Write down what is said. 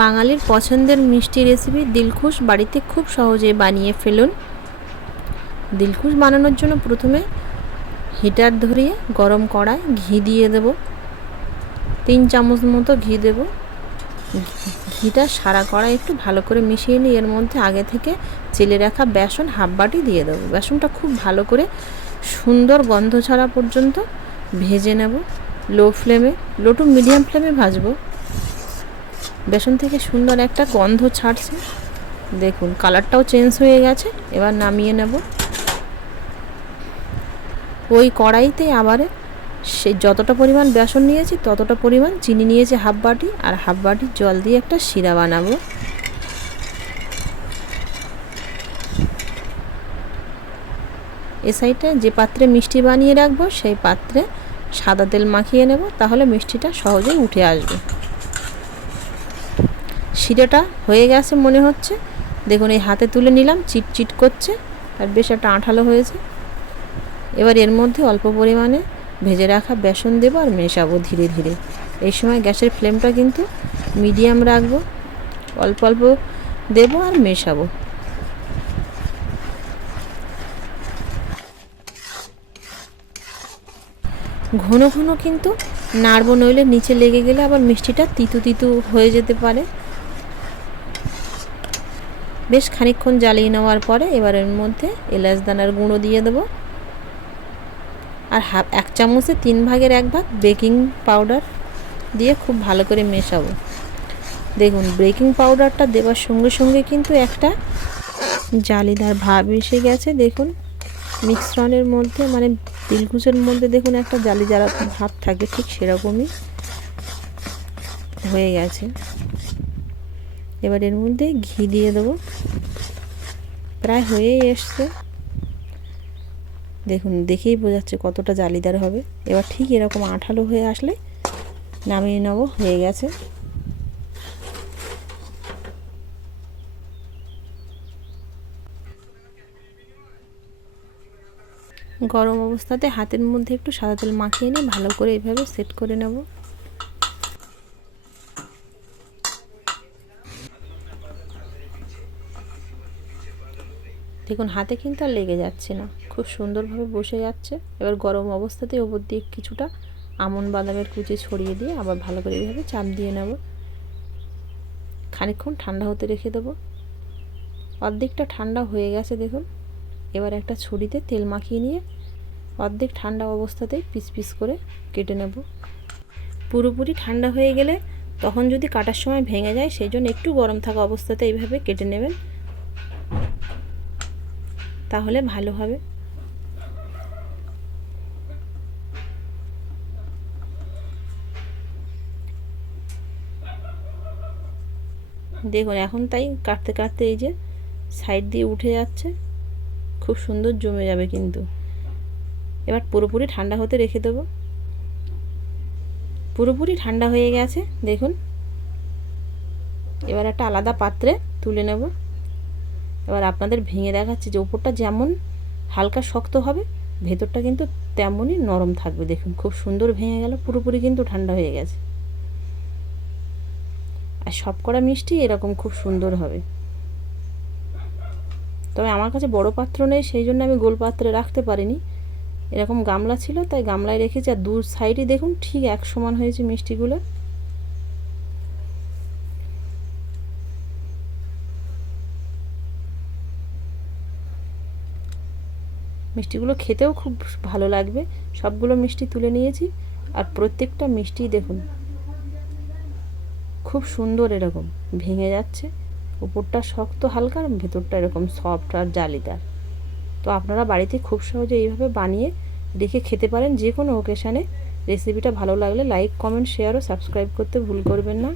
বাঙালির পছন্দের মিষ্টি রেসিপি দিলখুশ বাড়িতে খুব সহজে বানিয়ে ফেলুন। দিলখুশ বানানোর জন্য প্রথমে হিটার ধরিয়ে গরম কড়ায় ঘি দিয়ে দেব। 3 চামচ মতো ঘি দেব। ঘিটা সারা কড়াই একটু ভালো করে মিশিয়ে নিয়ে এর মধ্যে আগে থেকে চেলে রাখা বেসন হাফ বাটি দিয়ে দেবো। বেসনটা খুব ভালো করে সুন্দর গন্ধ ছাড়া পর্যন্ত ভেজে নেব। লো টু মিডিয়াম ফ্লেমে ভাজবো। বেসন থেকে সুন্দর একটা গন্ধ ছাড়ছে, দেখুন কালারটাও চেঞ্জ হয়ে গেছে। এবার নামিয়ে নেব। ওই কড়াইতে আবার সে যতটা পরিমাণ বেসন নিয়েছি ততটা পরিমাণ চিনি নিয়েছি হাফ বাটি, আর হাফ বাটি জল দিয়ে একটা শিরা বানাবো। এ সাইডে যে পাত্রে মিষ্টি বানিয়ে রাখবো সেই পাত্রে সাদা তেল মাখিয়ে নেব, তাহলে মিষ্টিটা সহজেই উঠে আসবে। শিরাটা হয়ে গেছে মনে হচ্ছে, দেখুন এই হাতে তুলে নিলাম, চিটচিট করছে আর বেশ একটা আঠালো হয়েছে। এবার এর মধ্যে অল্প পরিমাণে ভেজে রাখা বেসন দেবো আর মেশাবো ধীরে ধীরে। এই সময় গ্যাসের ফ্লেমটা কিন্তু মিডিয়াম রাখবো। অল্প অল্প দেবো আর মেশাবো। ঘন ঘন কিন্তু নাড়বো, নইলে নিচে লেগে গেলে আবার মিষ্টিটা তিতু তিতু হয়ে যেতে পারে। বেশ খানিকক্ষণ জ্বালিয়ে নেওয়ার পরে এবার এর মধ্যে এলাচ দানার গুঁড়ো দিয়ে দেবো, আর 1 চামচে 3 ভাগের 1 ভাগ বেকিং পাউডার দিয়ে খুব ভালো করে মেশাবো। দেখুন বেকিং পাউডারটা দেওয়ার সঙ্গে সঙ্গে কিন্তু একটা জালিদার ভাব এসে গেছে। দেখুন মিশ্রণের মধ্যে মানে দিলখুশের মধ্যে দেখুন একটা জালি ভাব থাকে, ঠিক সেরকমই হয়ে গেছে। এবার এর মধ্যে ঘি দিয়ে দেবো। প্রায় হয়েই এসছে, দেখুন দেখেই বোঝাচ্ছে কতটা জালিদার হবে। এবার ঠিক এরকম আঠালো হয়ে আসলে নামিয়ে নেব। হয়ে গেছে। গরম অবস্থাতে হাতের মধ্যে একটু সাদা তেল মাখিয়ে নিয়ে ভালো করে এইভাবে সেট করে নেব। দেখুন হাতে কিন্তু আর লেগে যাচ্ছে না, খুব সুন্দরভাবে বসে যাচ্ছে। এবার গরম অবস্থাতে ওপর দিয়ে কিছুটা আমন্ড বাদামের কুচি ছড়িয়ে দিয়ে আবার ভালো করে এইভাবে চাপ দিয়ে নেব। খানিকক্ষণ ঠান্ডা হতে রেখে দেবো। অর্ধেকটা ঠান্ডা হয়ে গেছে দেখুন। এবার একটা ছুরিতে তেল মাখিয়ে নিয়ে অর্ধেক ঠান্ডা অবস্থাতেই পিস পিস করে কেটে নেব। পুরোপুরি ঠান্ডা হয়ে গেলে তখন যদি কাটার সময় ভেঙে যায়, সেই জন্য একটু গরম থাকা অবস্থাতে এইভাবে কেটে নেবেন, তাহলে ভালো হবে। দেখুন এখন তাই কাটতে কাটতে এই যে সাইড দিয়ে উঠে যাচ্ছে, খুব সুন্দর জমে যাবে কিন্তু। এবার পুরোপুরি ঠান্ডা হতে রেখে দেবো। পুরোপুরি ঠান্ডা হয়ে গেছে দেখুন। এবার একটা আলাদা পাত্রে তুলে নেব। এবার আপনাদের ভেঙে দেখাচ্ছি যে উপরটা যেমন হালকা শক্ত হবে, ভেতরটা কিন্তু তেমনই নরম থাকবে। দেখুন খুব সুন্দর ভেঙে গেল, পুরোপুরি কিন্তু ঠান্ডা হয়ে গেছে। আর সবকটা মিষ্টি এরকম খুব সুন্দর হবে। তবে আমার কাছে বড় পাত্র নেই, সেই জন্য আমি গোল পাত্রে রাখতে পারিনি। এরকম গামলা ছিল তাই গামলায় রেখেছি। আর দু সাইডই দেখুন ঠিক এক সমান হয়েছে মিষ্টিগুলো। মিষ্টিগুলো খেতেও খুব ভালো লাগবে। সবগুলো মিষ্টি তুলে নিয়েছি, আর প্রত্যেকটা মিষ্টি দেখুন খুব সুন্দর এরকম ভেঙে যাচ্ছে। উপরটা শক্ত হালকা, আর ভেতরটা এরকম সফট আর জালিদার। তো আপনারা বাড়িতে খুব সহজে এইভাবে বানিয়ে রেখে খেতে পারেন যে কোনো অকেশানে। রেসিপিটা ভালো লাগলে লাইক, কমেন্ট, শেয়ার ও সাবস্ক্রাইব করতে ভুল করবেন না।